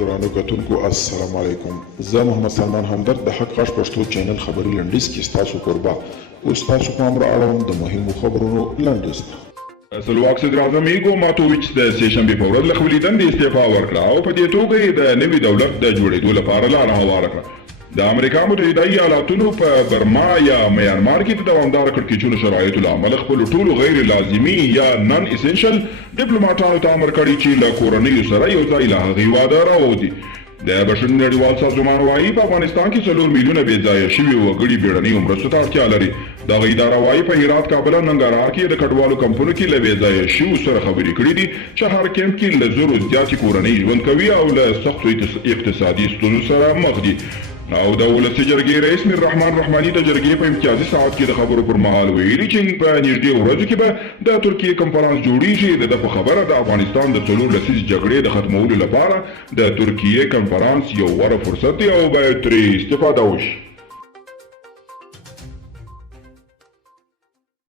ګرانو کتونکو السلام علیکم. زه محمد سلمان همدرد د حق غږ پښتو چینل خبري لنډیز کې ستاسو کوربه اوس تاسو پام را اړوم د مهمو خبرونو لنډیز ته. سلواک صدر اعظم ایګو ماتوویچ د سهشنبې په ورځ له خپلې دندې استعفا ورکړه او په دې توګه یې د نوي دولت د جوړېدو لپاره لاره هواره کړه. د امریکا متحده ایالاتونو په برما یا میانمار کې د دوامداره کړکېچونو شرایطو له امله خپلو ټولو غیر لازمي یا نن اسنشل ډیپلوماټانو ته امر کړی چې له کورنیو سره یو ځای له هغې واده راووځي. د بشري نړیوال سازمان وایي په افغانستان کې 4 میلیونه بې ځایه شوي وګړي بیړنیو مرستو ته اړتیا لري. دغه اداره وایي په هرات، کابل او ننګرهار کې د کډوالو کمپونو کې له بې ځایه شویو سره خبرې کړي دي چې هر کمپ کې له 100 زیاتې کورنۍ ژوند کوي او له سختو اقتصادي ستونزو سره مخ دي. او د ولسي جرګې رئیس میر رحمان رحماني د جرګې په امتیازي ساعت کې د خبرو پر مهال ویلي چې په نږدې ورځو کې به د ترکیې کنفرانس جوړیږي. د په خبره د افغانستان د 4 لسیزې جګړې د ختمولو لپاره د ترکیې کنفرانس یو غوره فرصت دی او باید ترې استفاده وشي.